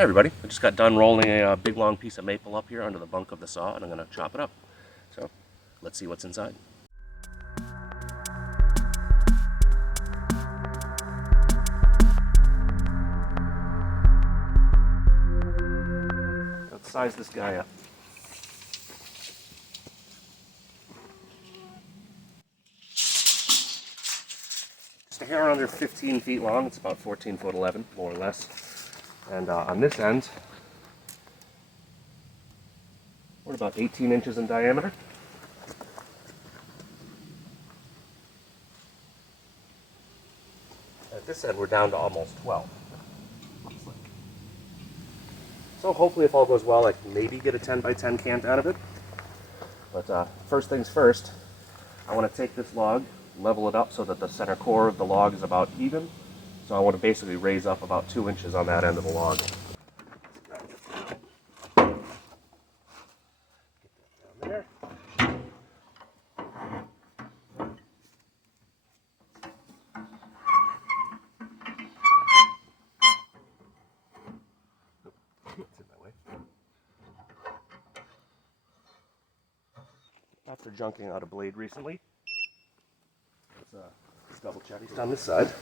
Hey everybody, I just got done rolling a big long piece of maple up here under the bunk of the saw, and I'm going to chop it up. So let's see what's inside. Let's size this guy up. Just a hair under 15 feet long. It's about 14 foot 11, more or less. And on this end, we're about 18 inches in diameter. At this end, we're down to almost 12. So hopefully, if all goes well, I can maybe get a 10 by 10 cant out of it. But first things first, I want to take this log, level it up so that the center core of the log is about even. So I want to basically raise up about 2 inches on that end of the log. Get that down there. It's in my way. After junking out a blade recently, let's double check. It's on this side.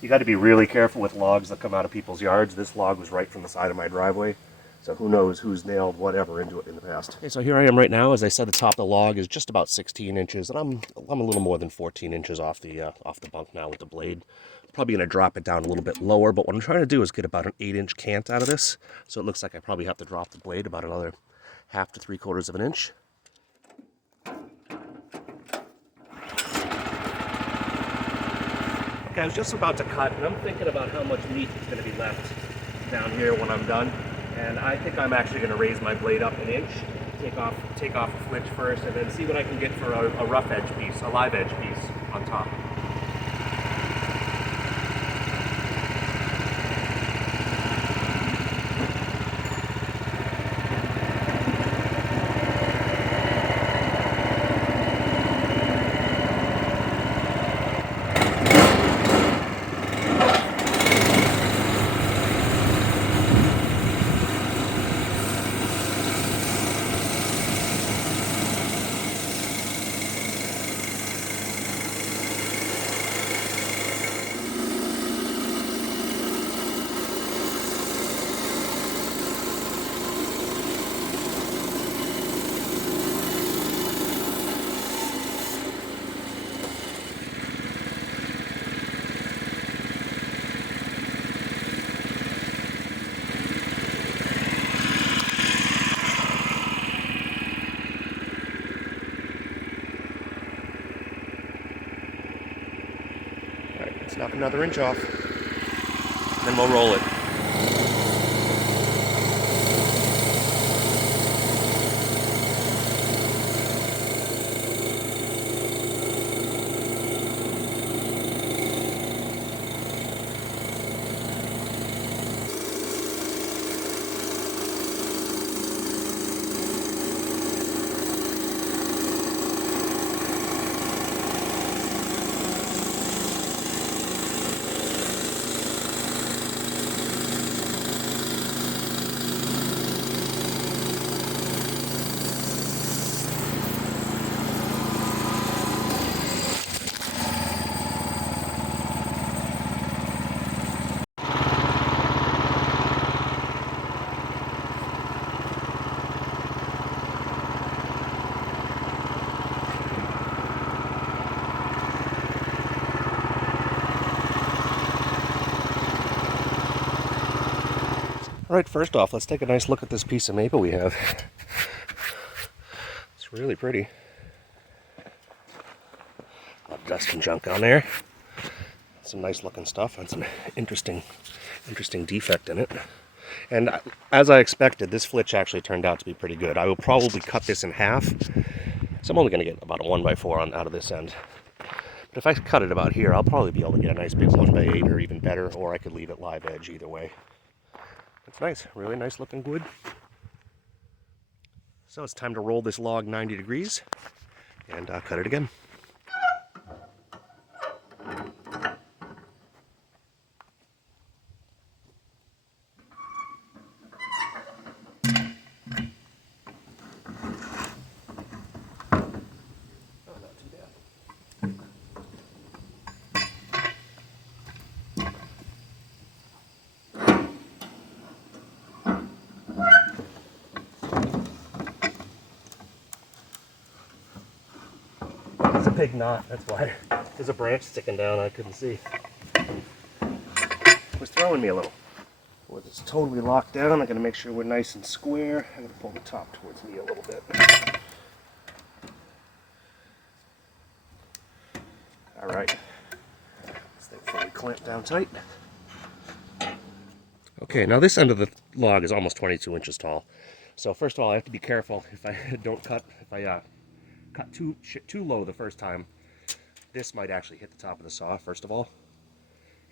You got to be really careful with logs that come out of people's yards. This log was right from the side of my driveway, so who knows who's nailed whatever into it in the past. Okay, so here I am right now. As I said, the top of the log is just about 16 inches, and I'm a little more than 14 inches off the bunk now with the blade. Probably going to drop it down a little bit lower, but what I'm trying to do is get about an 8-inch cant out of this. So it looks like I probably have to drop the blade about another 1/2 to 3/4 of an inch. I was just about to cut, and I'm thinking about how much meat is going to be left down here when I'm done. And I think I'm actually going to raise my blade up an inch, take off a flitch first, and then see what I can get for a rough edge piece, a live edge piece on top. Let's knock another inch off, then we'll roll it. All right, first off, let's take a nice look at this piece of maple we have. It's really pretty. A lot of dust and junk on there. Some nice looking stuff and some interesting defect in it. And as I expected, this flitch actually turned out to be pretty good. I will probably cut this in half. So I'm only going to get about a 1x4 out of this end. But if I cut it about here, I'll probably be able to get a nice big 1x8 or even better, or I could leave it live edge either way. It's nice, really nice looking wood. So it's time to roll this log 90 degrees and cut it again. big knot, that's why. There's a branch sticking down I couldn't see. It was throwing me a little. When it's totally locked down, I'm going to make sure we're nice and square. I'm going to pull the top towards me a little bit. Alright. This thing fully clamped down tight. Okay, now this end of the log is almost 22 inches tall. So first of all, I have to be careful if I cut too low the first time. This might actually hit the top of the saw, first of all.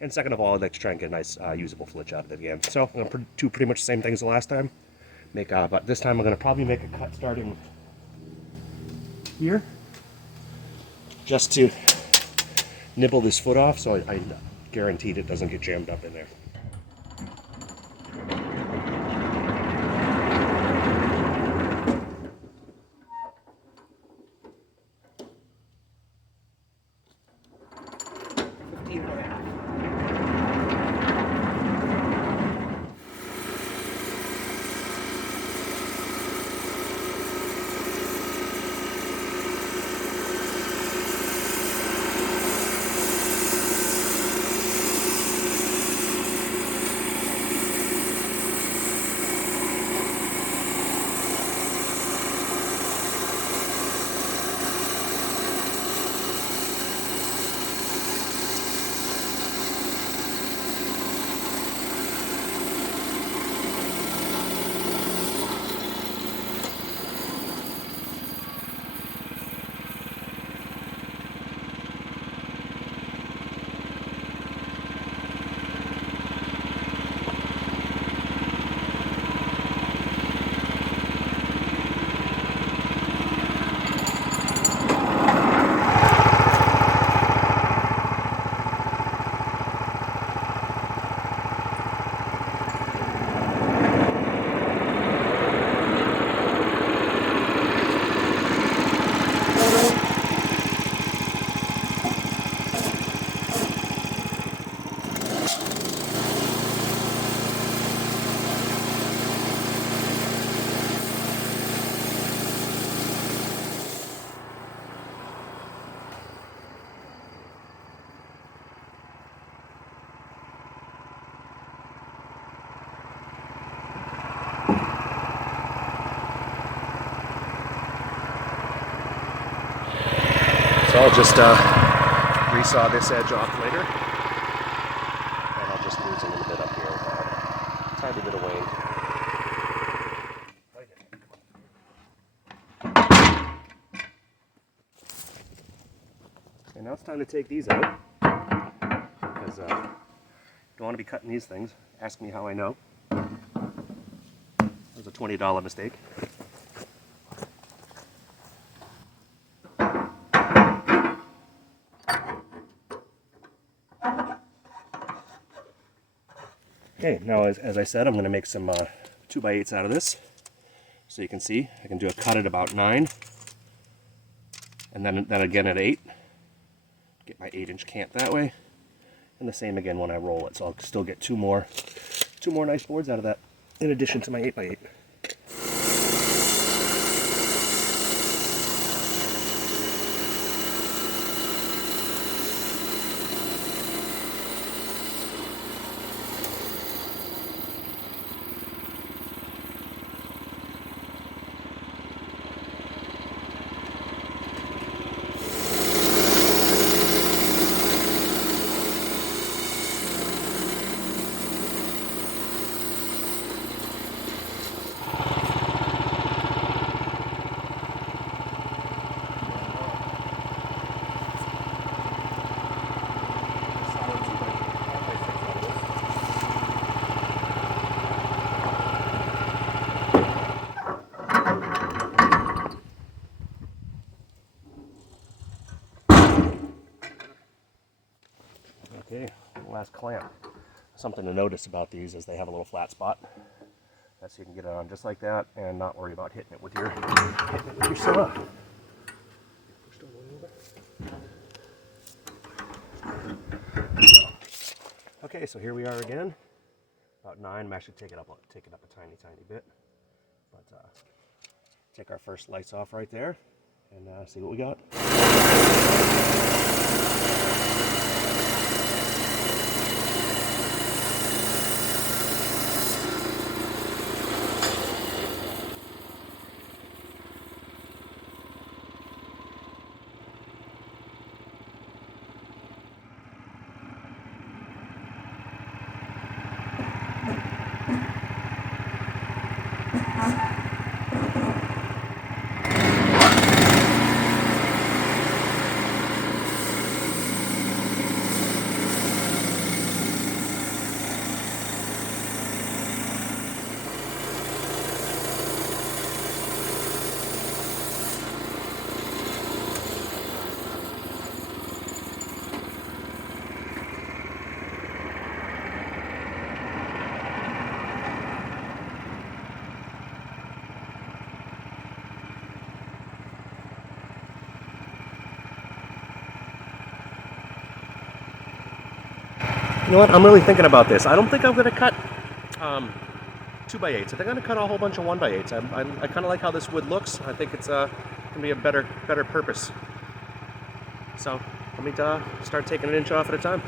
And second of all, I'd like to try and get a nice usable flitch out of it again. So I'm going to do pretty much the same thing as the last time. But this time I'm going to probably make a cut starting here. Just to nibble this foot off, so I guaranteed it doesn't get jammed up in there. So I'll just resaw this edge off later, and I'll just lose a little bit up here with a tiny bit of wane. And now it's time to take these out, because you don't want to be cutting these things. Ask me how I know. It was a $20 mistake. Okay, now as I said, I'm going to make some 2x8s out of this. So you can see, I can do a cut at about 9, and then again at 8. Get my 8-inch cant that way, and the same again when I roll it. So I'll still get two more nice boards out of that, in addition to my 8x8. Okay, last clamp. Something to notice about these is they have a little flat spot. That's so you can get it on just like that and not worry about hitting it with your saw. Okay, so here we are again. About 9. I'm actually take it up a tiny bit. But take our first lights off right there. and see what we got. You know what? I'm really thinking about this. I don't think I'm going to cut 2x8s. I think I'm going to cut a whole bunch of 1x8s. I kind of like how this wood looks. I think it's going to be a better purpose. So let me start taking an inch off at a time.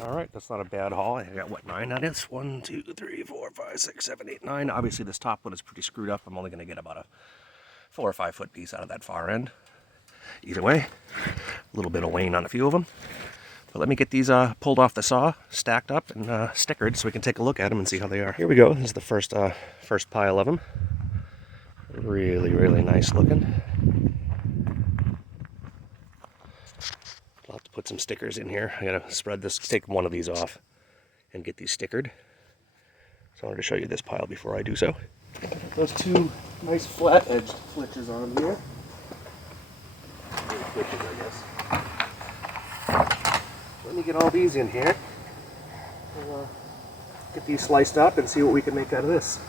Alright, that's not a bad haul. I got, what, 9 that is? 1, 2, 3, 4, 5, 6, 7, 8, 9. Obviously, this top one is pretty screwed up. I'm only going to get about a 4 or 5 foot piece out of that far end. Either way, a little bit of wane on a few of them. But let me get these pulled off the saw, stacked up, and stickered so we can take a look at them and see how they are. Here we go. This is the first pile of them. Really, really nice looking. I'll have to put some stickers in here. I gotta spread this, take one of these off and get these stickered. So I wanted to show you this pile before I do so. Those 2 nice flat-edged flitches on them here. Flitches, I guess. Let me get all these in here. We'll get these sliced up and see what we can make out of this.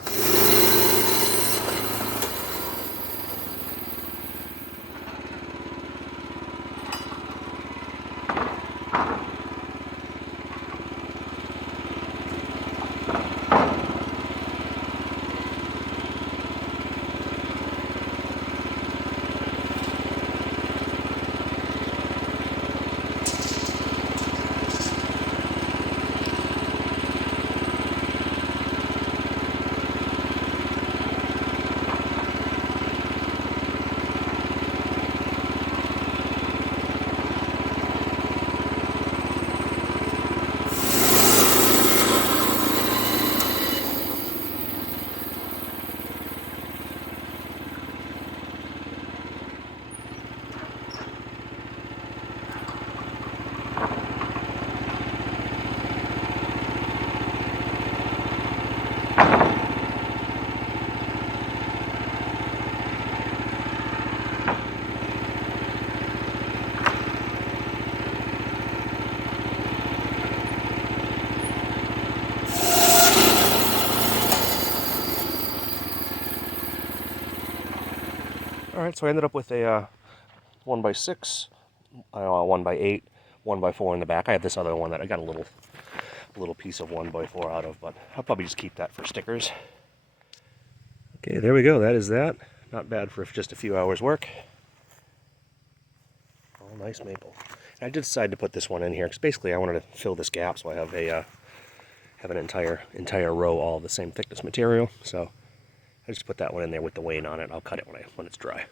Alright, so I ended up with a 1x6, 1x8, 1x4 in the back. I have this other one that I got a little little piece of 1x4 out of, but I'll probably just keep that for stickers. Okay, there we go. That is that. Not bad for just a few hours work. All nice maple. And I did decide to put this one in here because basically I wanted to fill this gap so I have a have an entire row all of the same thickness material. So I just put that one in there with the wane on it. I'll cut it when it's dry.